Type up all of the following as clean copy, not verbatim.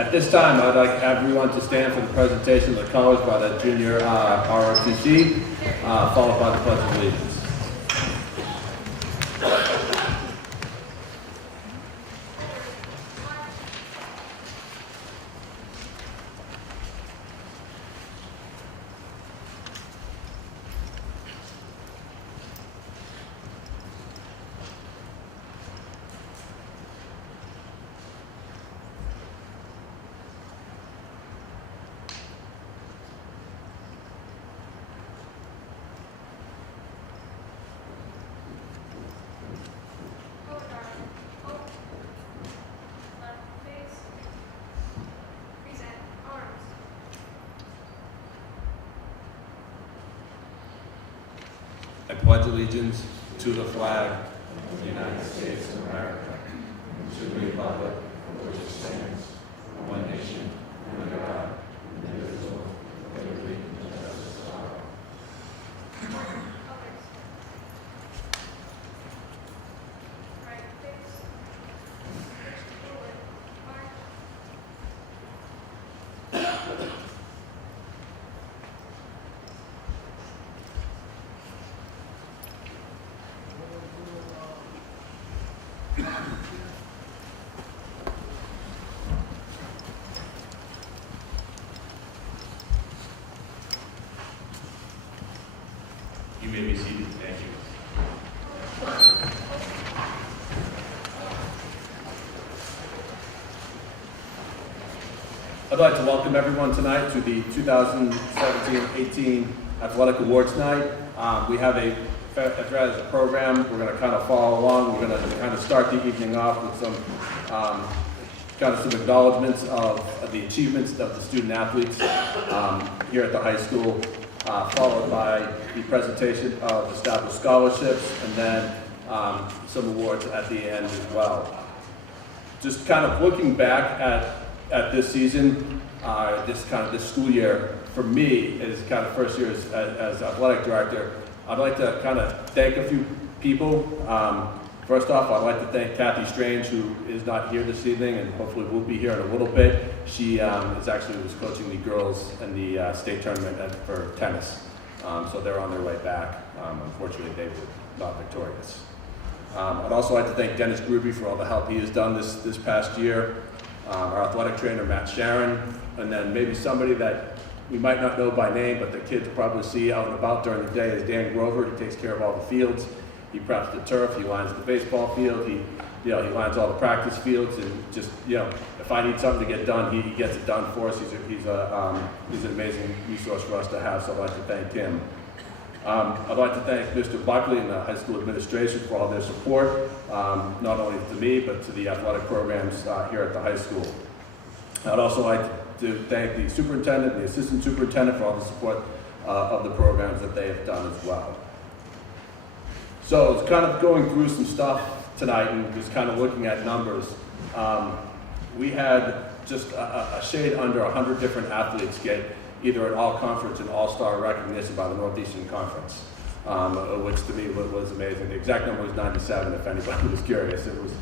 At this time, I'd like everyone to stand for the presentation of the colors by the junior ROTC, followed by the Pledge of Allegiance. I pledge allegiance to the flag of the United States of America, and to the republic for which it stands, one nation, under God, indivisible, with liberty and justice for all. You may be seated. Thank you. I'd like to welcome everyone tonight to the 2017-18 Athletic Awards Night. We have a program. We're going to kind of follow along. We're going to kind of start the evening off with some some acknowledgments of the achievements of the student athletes here at the high school. Followed by the presentation of established scholarships, and then some awards at the end as well. Just kind of looking back at this season, this school year, for me, is kind of first year as athletic director. I'd like to kind of thank a few people. First off, I'd like to thank Kathy Strange, who is not here this evening and hopefully will be here in a little bit. She was coaching the girls in the state tournament for tennis. So they're on their way back. Unfortunately, they were not victorious. I'd also like to thank Dennis Gruby for all the help he has done this past year. Our athletic trainer, Matt Sharon, and then maybe somebody that we might not know by name, but the kids probably see out and about during the day is Dan Grover. He takes care of all the fields. He preps the turf, he lines the baseball field, he lines all the practice fields, and just, if I need something to get done, he gets it done for us. He's an amazing resource for us to have, so I'd like to thank him. I'd like to thank Mr. Buckley and the high school administration for all their support, not only to me, but to the athletic programs here at the high school. I'd also like to thank the superintendent and the assistant superintendent for all the support of the programs that they have done as well. So it's kind of going through some stuff tonight and just kind of looking at numbers. We had just a shade under 100 different athletes get either an all-conference and all-star recognition by the Northeastern Conference, which to me was amazing. The exact number was 97, if anybody was curious. It was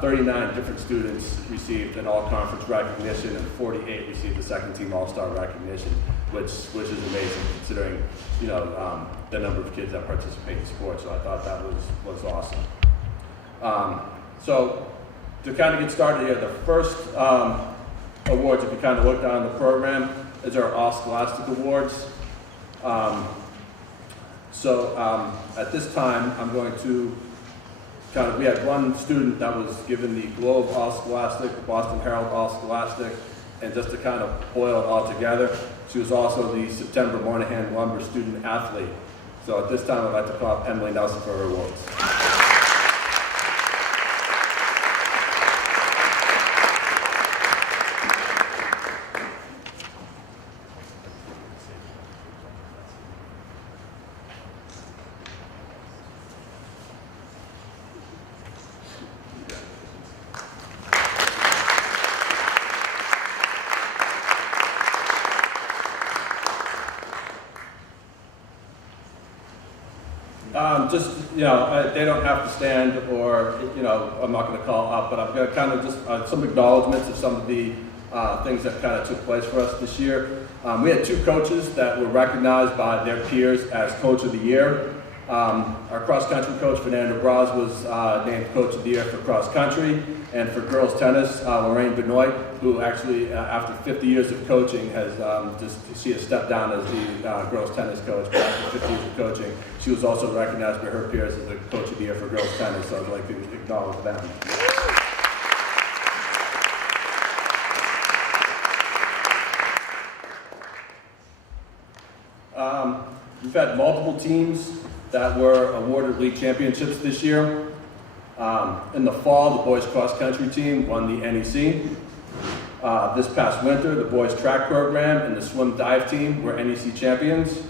39 different students received an all-conference recognition and 48 received the second-team all-star recognition, which is amazing considering, the number of kids that participate in sports. So I thought that was awesome. So to kind of get started here, the first awards, if you kind of look down the program, is our All Scholastic Awards. At this time, I'm going to we had one student that was given the Globe All Scholastic, the Boston Herald All Scholastic, and just to kind of boil it all together, she was also the September Moynihan Lumber Student Athlete. So at this time, I'd like to call up Emily Nelson for her awards. They don't have to stand, or I'm not going to call up, but I'm going to kind of just some acknowledgments of some of the things that kind of took place for us this year. We had 2 coaches that were recognized by their peers as Coach of the Year. Our cross-country coach, Fernando Braz, was named Coach of the Year for cross-country. And for girls tennis, Lorraine Benoit, who actually, after 50 years of coaching, she has stepped down as the girls tennis coach. But after 50 years of coaching, she was also recognized by her peers as the Coach of the Year for girls tennis. So I'd like to acknowledge them. We've had multiple teams that were awarded league championships this year. In the fall, the boys cross-country team won the NEC. This past winter, the boys track program and the swim dive team were NEC champions.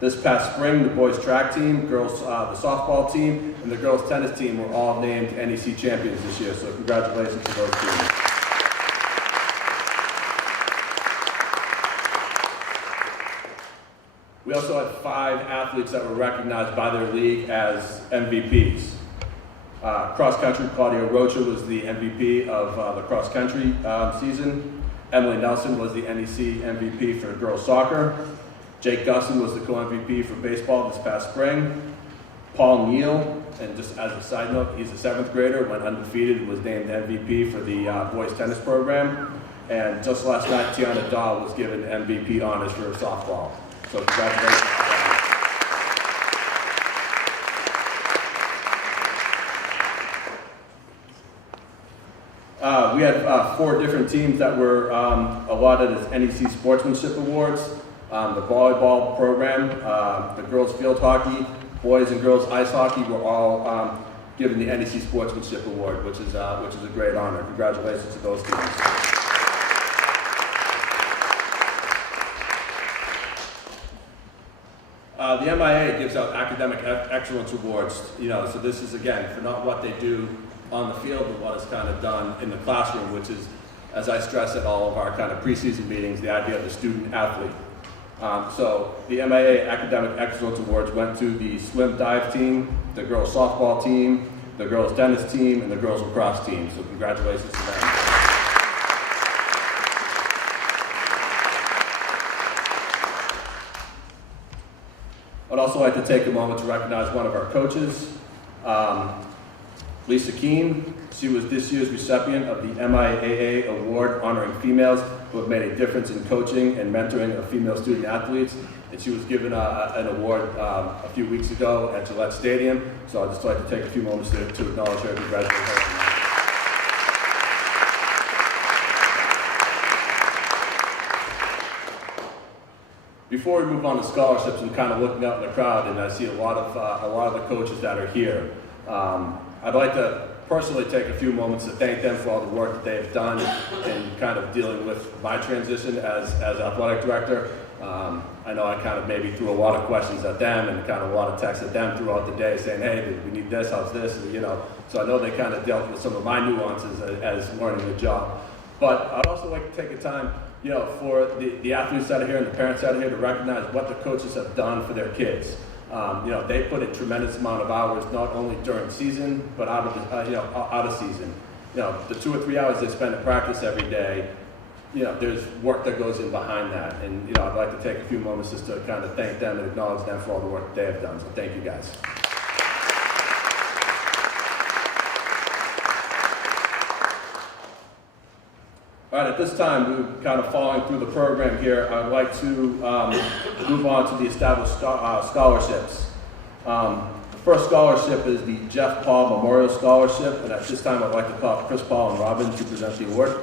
This past spring, the boys track team, the softball team, and the girls tennis team were all named NEC champions this year, so congratulations to those teams. We also had 5 athletes that were recognized by their league as MVPs. Cross-country, Claudia Rocha was the MVP of the cross-country season. Emily Nelson was the NEC MVP for girls soccer. Jake Gusson was the co-MVP for baseball this past spring. Paul Neal, and just as a side note, he's a 7th grader, went undefeated and was named MVP for the boys tennis program. And just last night, Tiana Dahl was given MVP honors for softball. So congratulations. We had 4 different teams that were allotted as NEC Sportsmanship Awards. The volleyball program, the girls field hockey, boys and girls ice hockey were all given the NEC Sportsmanship Award, which is a great honor. Congratulations to those teams. The MIA gives out academic excellence awards, so this is, again, for not what they do on the field, but what is kind of done in the classroom, which is, as I stress at all of our kind of preseason meetings, the idea of the student athlete. So the MIA Academic Excellence Awards went to the swim dive team, the girls softball team, the girls tennis team, and the girls lacrosse team. So congratulations to them. I'd also like to take a moment to recognize one of our coaches, Lisa Keene. She was this year's recipient of the MIAA Award honoring females who have made a difference in coaching and mentoring of female student athletes. And she was given an award a few weeks ago at Gillette Stadium. So I'd just like to take a few moments to acknowledge her and congratulate her. Before we move on to scholarships, I'm kind of looking out in the crowd, and I see a lot of the coaches that are here. I'd like to personally take a few moments to thank them for all the work that they've done in kind of dealing with my transition as athletic director. I know I kind of maybe threw a lot of questions at them and kind of a lot of texts at them throughout the day saying, hey, we need this, how's this, So I know they kind of dealt with some of my nuances as learning the job. But I'd also like to take a time, for the athletes that are here and the parents that are here to recognize what the coaches have done for their kids. They put a tremendous amount of hours, not only during season, but out of season. The 2 or 3 hours they spend at practice every day, there's work that goes in behind that. And, I'd like to take a few moments just to kind of thank them and acknowledge them for all the work that they have done. So thank you guys. All right, at this time, we're kind of following through the program here. I'd like to move on to the established scholarships. The first scholarship is the Jeff Paul Memorial Scholarship, and at this time, I'd like to call Chris Paul and Robin to present the award.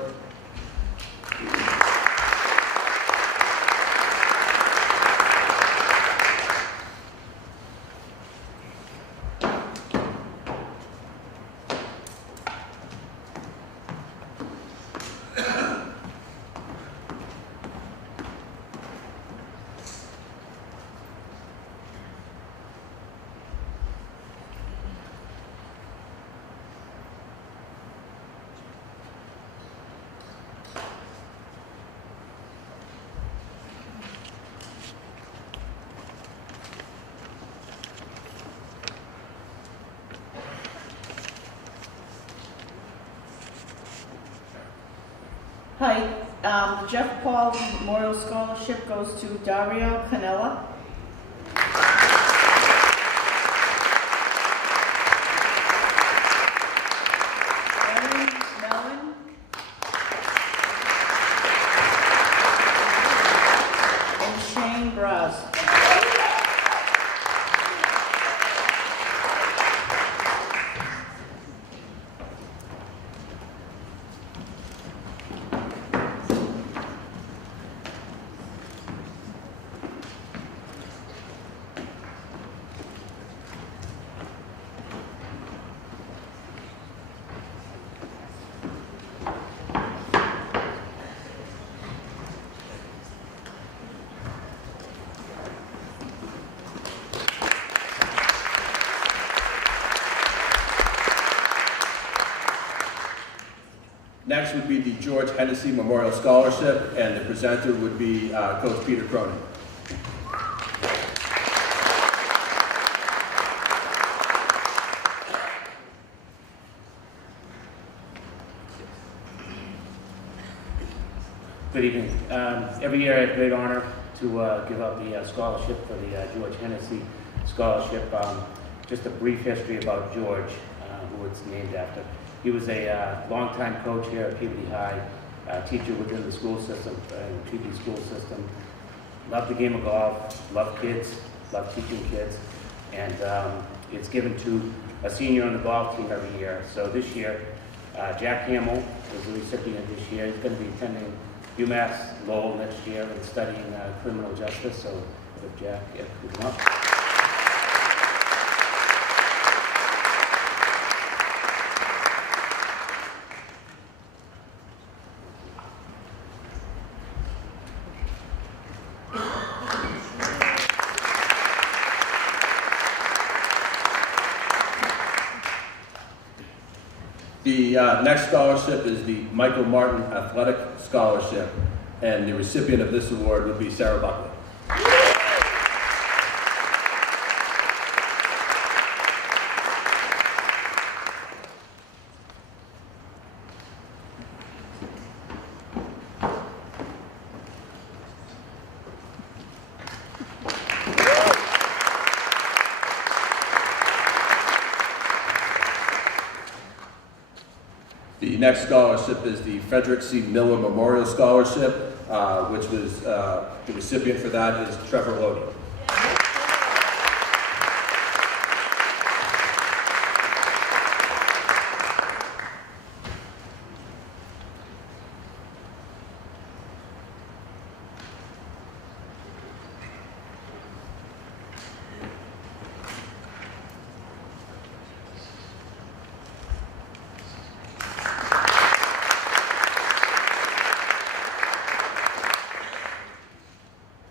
Hi, The Jeff Paul Memorial Scholarship goes to Dario Canella. Erin Mellon. And Shane Braz. Next would be the George Hennessy Memorial Scholarship, and the presenter would be Coach Peter Cronin. Good evening. Every year I have great honor to give out the scholarship for the George Hennessy Scholarship. Just a brief history about George, who it's named after. He was a longtime coach here at Peabody High, teacher within the school system, Peabody school system. Loved the game of golf, loved kids, loved teaching kids, and it's given to a senior on the golf team every year. So this year, Jack Hamill is the recipient this year. He's going to be attending UMass Lowell next year and studying criminal justice. So if Jack, could come up. The next scholarship is the Michael Martin Athletic Scholarship, and the recipient of this award would be Sarah Buckley. The next scholarship is the Frederick C. Miller Memorial Scholarship, which was the recipient for that is Trevor Lodi.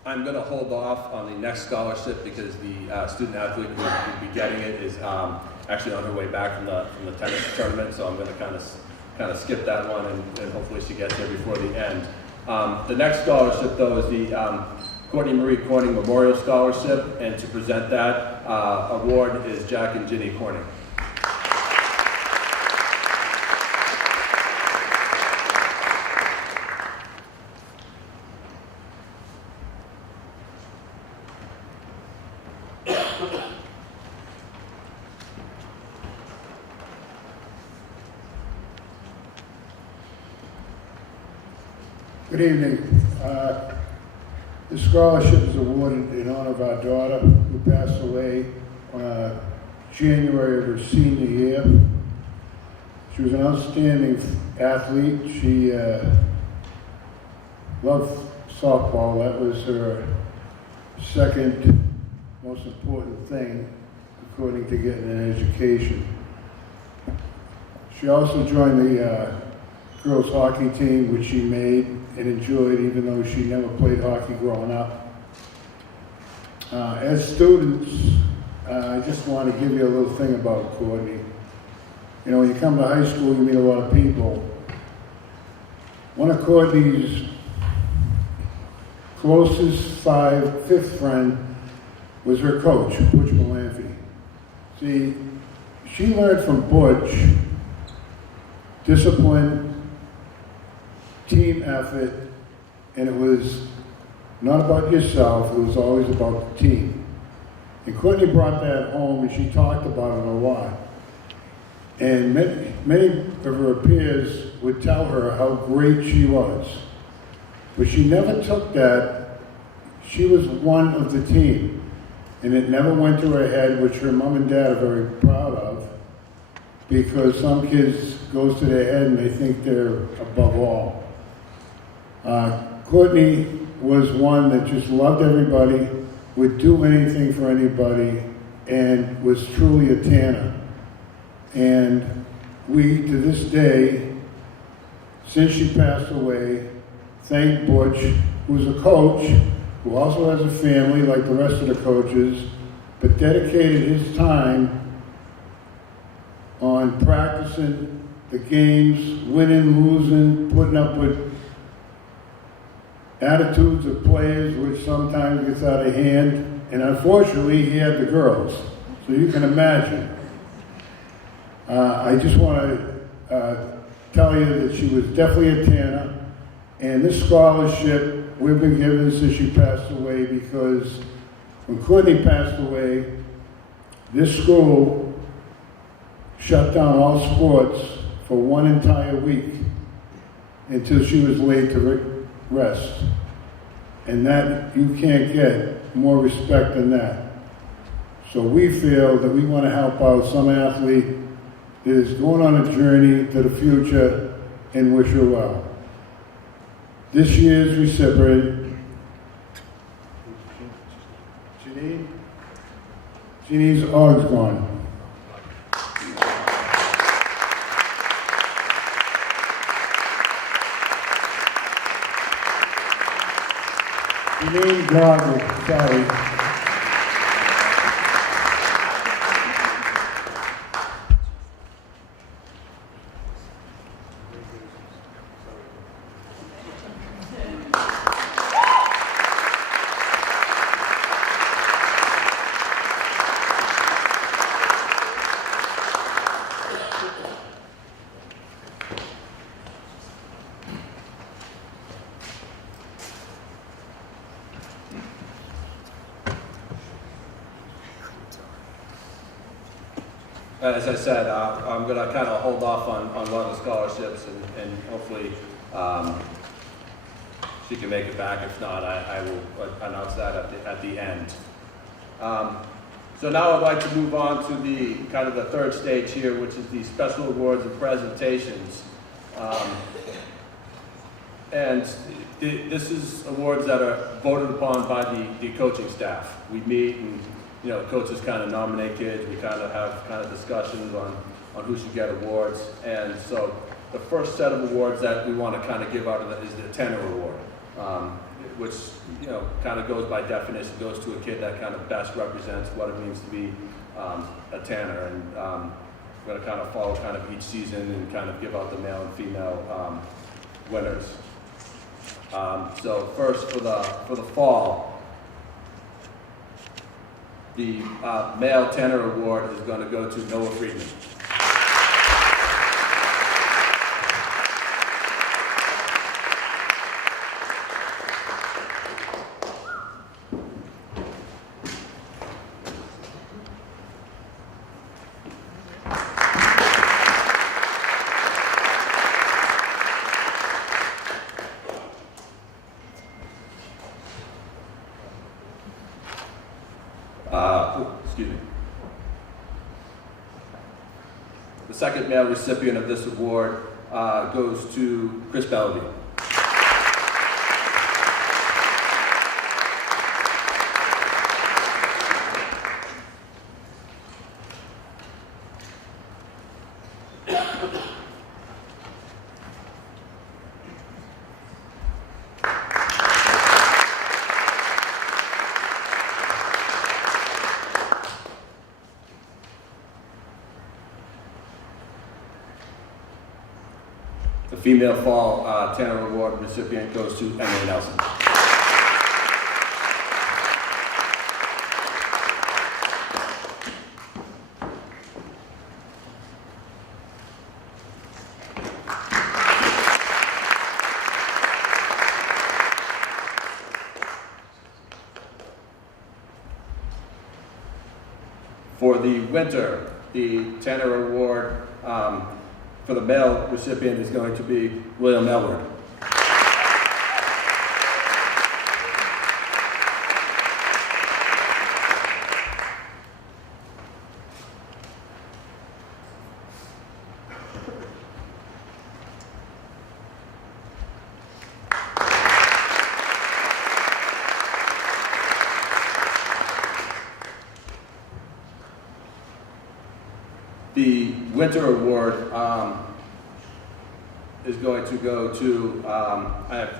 I'm going to hold off on the next scholarship because the student athlete who would be getting it is actually on her way back from the tennis tournament, so I'm going to kind of skip that one and hopefully she gets there before the end. The next scholarship, though, is the Courtney Marie Corning Memorial Scholarship, and to present that award is Jack and Ginny Corning. Good evening. This scholarship is awarded in honor of our daughter who passed away January of her senior year. She was an outstanding athlete. She loved softball. That was her second most important thing, according to getting an education. She also joined the girls hockey team, which she made and enjoyed, even though she never played hockey growing up. As students, I just want to give you a little thing about Courtney. You know, when you come to high school, you meet a lot of people. One of Courtney's closest fifth friend was her coach, Butch Malamphy. See, she learned from Butch discipline, team effort, and it was not about yourself, it was always about the team. And Courtney brought that home, and she talked about it a lot. And many of her peers would tell her how great she was. But she never took that. She was one of the team. And it never went to her head, which her mom and dad are very proud of, because some kids goes to their head and they think they're above all. Courtney was one that just loved everybody, would do anything for anybody, and was truly a Tanner. And we, to this day, since she passed away, thank Butch, who's a coach, who also has a family like the rest of the coaches, but dedicated his time on practicing the games, winning, losing, putting up with attitudes of players, which sometimes gets out of hand. And unfortunately, he had the girls, so you can imagine. I just want to tell you that she was definitely a Tanner, and this scholarship we've been given since she passed away, because when Courtney passed away, this school shut down all sports for one entire week until she was laid to rest. And that, you can't get more respect than that. So we feel that we want to help out some athlete that is going on a journey to the future and wish her well. This year's recipient, Janine's Osborne. Janine Gardner, sorry. As I said, I'm going to kind of hold off on one of the scholarships, and hopefully she can make it back. If not, I will announce that at the end. So now I'd like to move on to the kind of the third stage here, which is the special awards and presentations. And this is awards that are voted upon by the coaching staff. We meet and coaches kind of nominate kids. We kind of have kind of discussions on who should get awards. And so the first set of awards that we want to kind of give out is the Tanner Award, which kind of goes by definition, goes to a kid that kind of best represents what it means to be a Tanner. And we're going to kind of follow kind of each season and kind of give out the male and female winners. So first for the fall, the Male Tanner Award is going to go to Noah Friedman. Excuse me. The second male recipient of this award goes to Chris Bellevue. The female fall Tanner Award recipient goes to Emily Nelson. For the winter, the Tanner Award for the male recipient is going to be William Elward. The Winter Award is going to go to, I have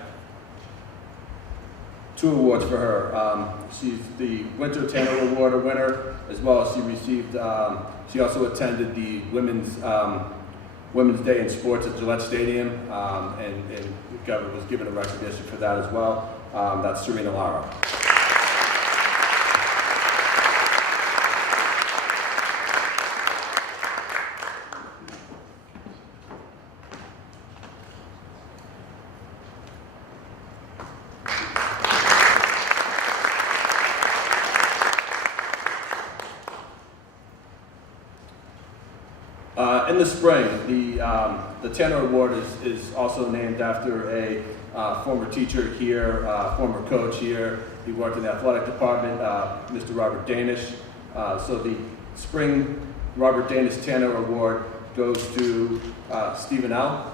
2 awards for her. She's the Winter Tanner Award winner, as well as she received, she also attended the Women's Day in Sports at Gillette Stadium, and was given a recognition for that as well. That's Serena Lara. In the spring, the Tanner Award is also named after a former teacher here, former coach here. He worked in the athletic department, Mr. Robert Danish. So the spring Robert Danish Tanner Award goes to Stephen L.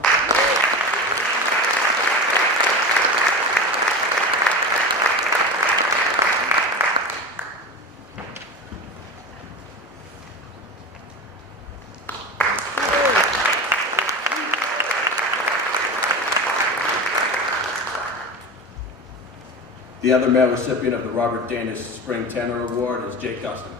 The other male recipient of the Robert Danish Spring Tanner Award is Jake Dustin.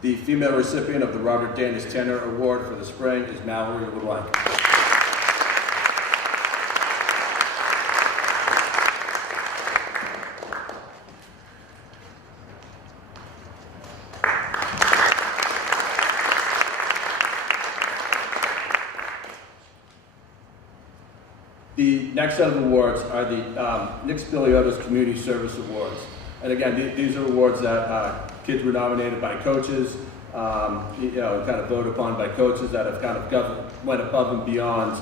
The female recipient of the Robert Danish Tanner Award for the spring is Mallory LeBlanc. The next set of awards are the Nick Spiliotis Community Service Awards. And again, these are awards that kids were nominated by coaches, kind of voted upon by coaches that have kind of went above and beyond,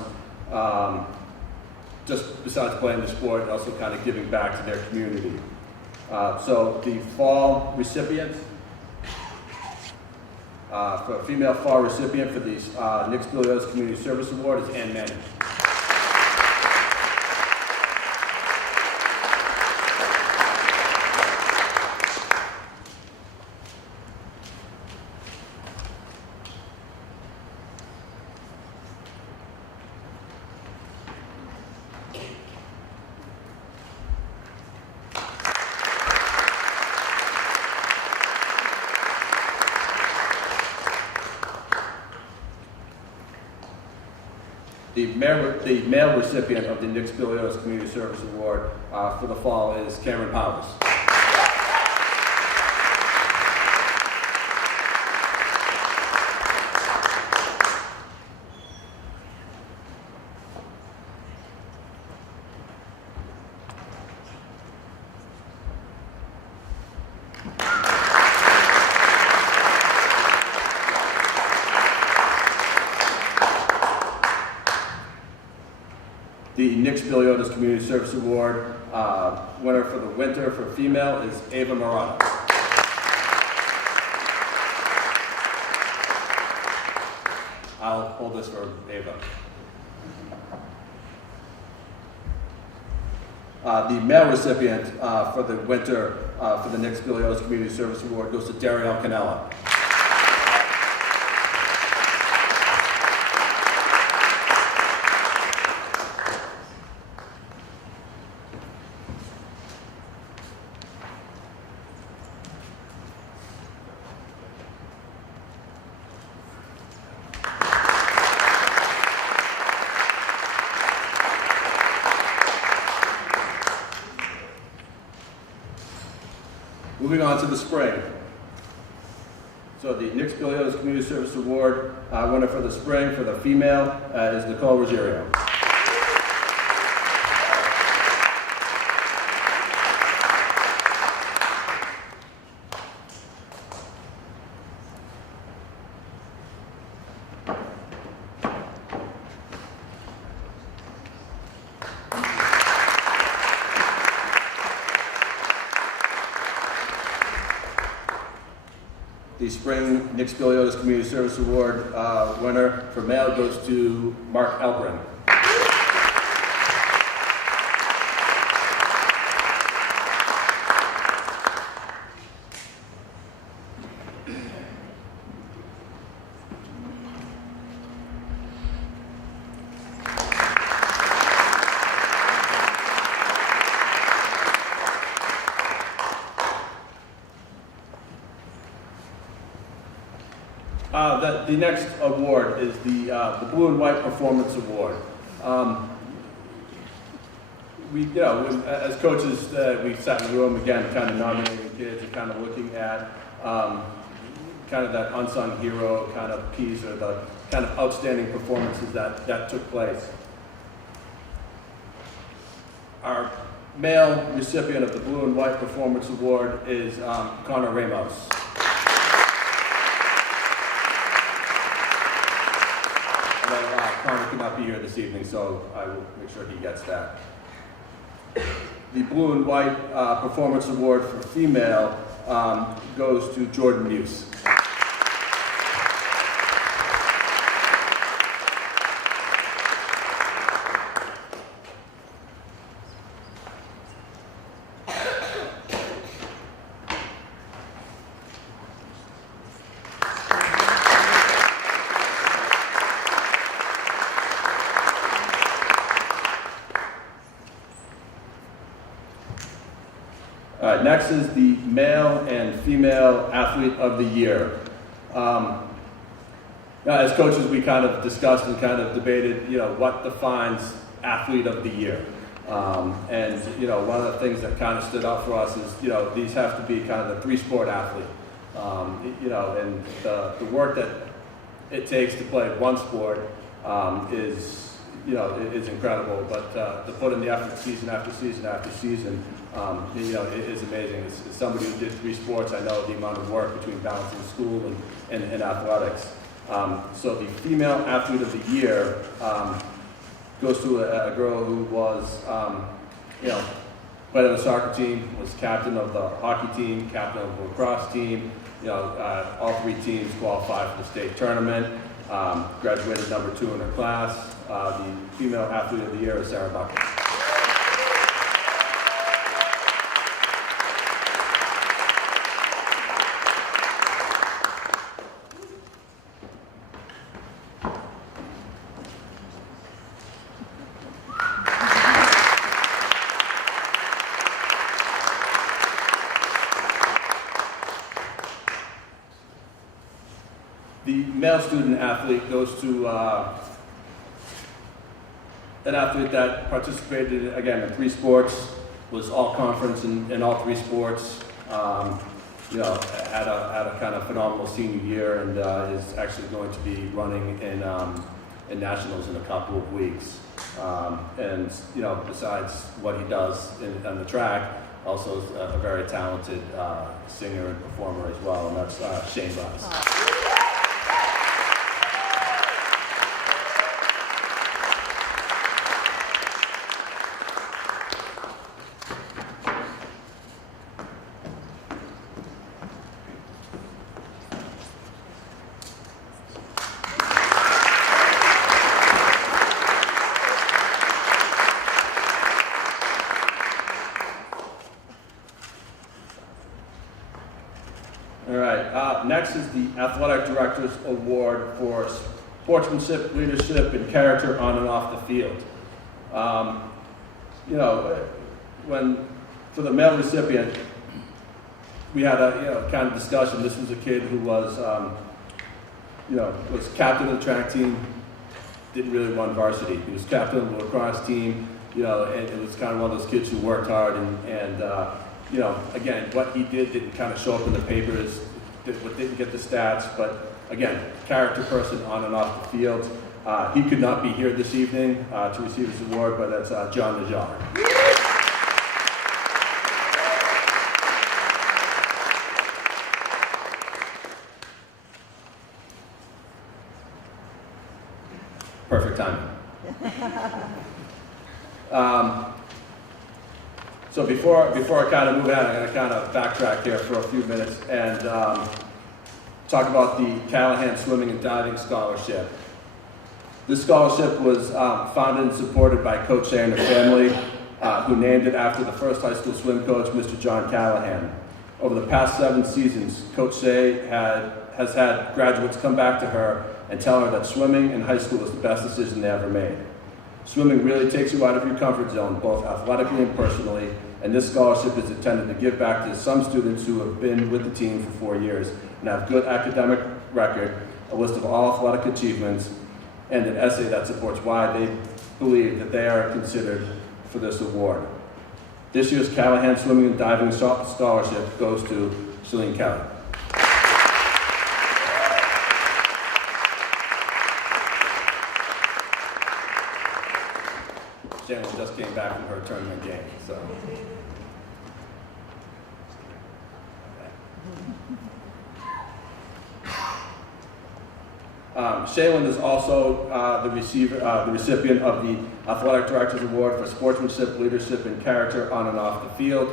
just besides playing the sport, and also kind of giving back to their community. So the fall recipient, for a female fall recipient for the Nick Spiliotis Community Service Award is Ann Manning. The male recipient of the Nick Spiliotis Community Service Award for the fall is Cameron Powers. The Nick Spiliotis Community Service Award winner for the winter for female is Ava Morano. I'll hold this for Ava. The male recipient for the winter for the Nick Spiliotis Community Service Award goes to Dariel Canella. Moving on to the spring. So the Nick Spiliotis Community Service Award winner for the spring for the female is Nicole Rosario. The spring Nick Spiliotis Community Service Award winner for male goes to Mark Elgren. The next award is the Blue and White Performance Award. As coaches, we sat in the room again, kind of nominating kids and kind of looking at kind of that unsung hero kind of piece or the kind of outstanding performances that took place. Our male recipient of the Blue and White Performance Award is Connor Ramos. Connor could not be here this evening, so I will make sure he gets that. The Blue and White Performance Award for female goes to Jordan Muse. Next is the Male and Female Athlete of the Year. As coaches, we kind of discussed and kind of debated, what defines Athlete of the Year. And one of the things that kind of stood out for us is, these have to be kind of the three-sport athlete. And the work that it takes to play one sport is incredible. But to put in the effort season after season after season, it is amazing. As somebody who did three sports, I know the amount of work between balancing school and athletics. So the Female Athlete of the Year goes to a girl who was, played on the soccer team, was captain of the hockey team, captain of the lacrosse team. All three teams qualified for the state tournament. Graduated number 2 in her class. The Female Athlete of the Year is Sarah Bucket. The male student athlete goes to an athlete that participated, again, in 3 sports, was all conference in all 3 sports, had a kind of phenomenal senior year and is actually going to be running in nationals in a couple of weeks. And besides what he does on the track, also is a very talented singer and performer as well, and that's Shane Rice. All right, next is the Athletic Director's Award for Sportsmanship, Leadership, and Character on and off the field. For the male recipient, we had a kind of discussion. This was a kid who was, was captain of the track team, didn't really run varsity. He was captain of the lacrosse team, and it was kind of one of those kids who worked hard and You know, again, what he didn't kind of show up in the papers, didn't get the stats, but again, character person on and off the field. He could not be here this evening to receive his award, but that's John Najjar. Perfect timing. So before I kind of move on, I'm going to kind of backtrack here for a few minutes and talk about the Callahan Swimming and Diving Scholarship. This scholarship was founded and supported by Coach Shea and her family, who named it after the first high school swim coach, Mr. John Callahan. Over the past 7 seasons, Coach Shea has had graduates come back to her and tell her that swimming in high school was the best decision they ever made. Swimming really takes you out of your comfort zone, both athletically and personally, and this scholarship is intended to give back to some students who have been with the team for 4 years and have good academic record, a list of all athletic achievements, and an essay that supports why they believe that they are considered for this award. This year's Callahan Swimming and Diving Scholarship goes to Celine Kelly. Jalen just came back from her tournament game, so. Shaylin is also the recipient of the Athletic Director's Award for Sportsmanship, Leadership, and Character on and off the field.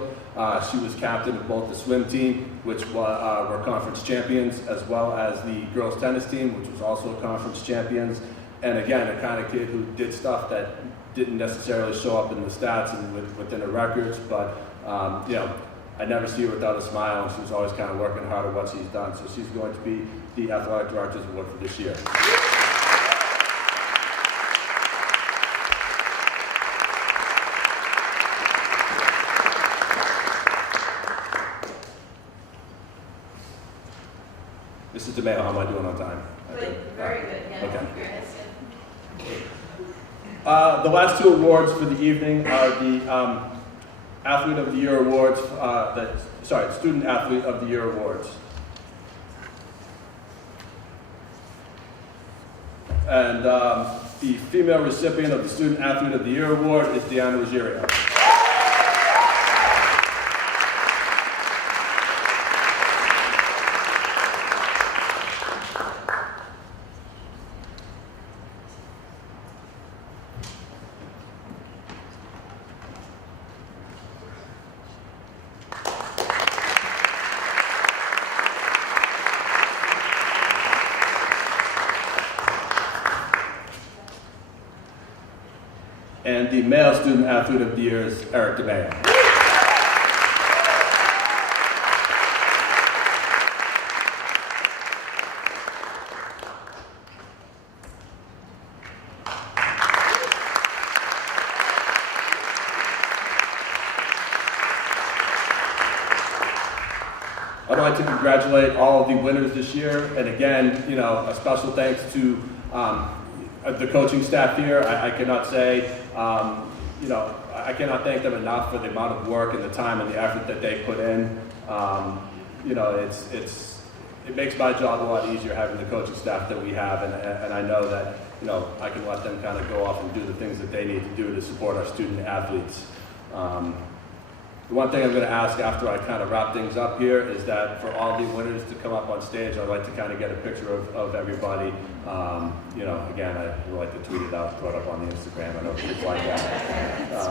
She was captain of both the swim team, which were conference champions, as well as the girls tennis team, which was also conference champions. And again, a kind of kid who did stuff that didn't necessarily show up in the stats and within the records, but you know, I never see her without a smile, and she was always kind of working hard at what she's done. So she's going to be the Athletic Director's Award for this year. Mrs. DeMeo, how am I doing on time? Good, very good, yeah. Okay. Yes. The last 2 awards for the evening are the Athlete of the Year Awards, Student Athlete of the Year Awards. And the female recipient of the Student Athlete of the Year Award is Deanna Ruggiero. And the male Student Athlete of the Year is Eric DeMeo. I'd like to congratulate all of the winners this year, and again, you know, a special thanks to the coaching staff here. I cannot say, you know, I cannot thank them enough for the amount of work and the time and the effort that they put in. You know, it makes my job a lot easier having the coaching staff that we have, and I know that, you know, I can let them kind of go off and do the things that they need to do to support our student athletes. The one thing I'm going to ask after I kind of wrap things up here is that for all the winners to come up on stage, I'd like to kind of get a picture of everybody. You know, again, I would like to tweet it out, throw it up on the Instagram. I know kids like that.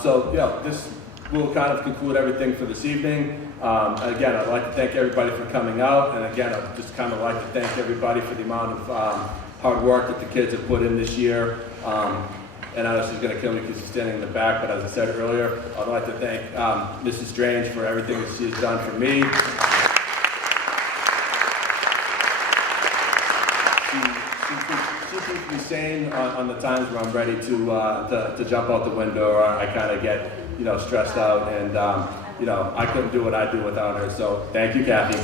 So, yeah, this will kind of conclude everything for this evening. Again, I'd like to thank everybody for coming out. And again, I'd just kind of like to thank everybody for the amount of hard work that the kids have put in this year. And I know she's going to kill me because she's standing in the back, but as I said earlier, I'd like to thank Mrs. Strange for everything that she's done for me. She keeps me sane on the times where I'm ready to jump out the window, or I kind of get, you know, stressed out, and you know, I couldn't do what I do without her. So thank you, Kathy.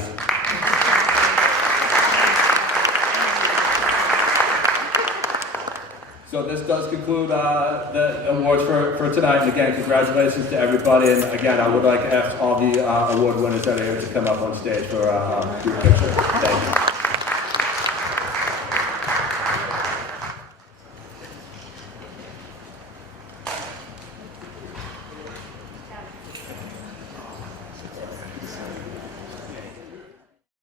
So this does conclude the awards for tonight. And again, congratulations to everybody. And again, I would like to ask all the award winners that are here to come up on stage for a group picture. Thank you.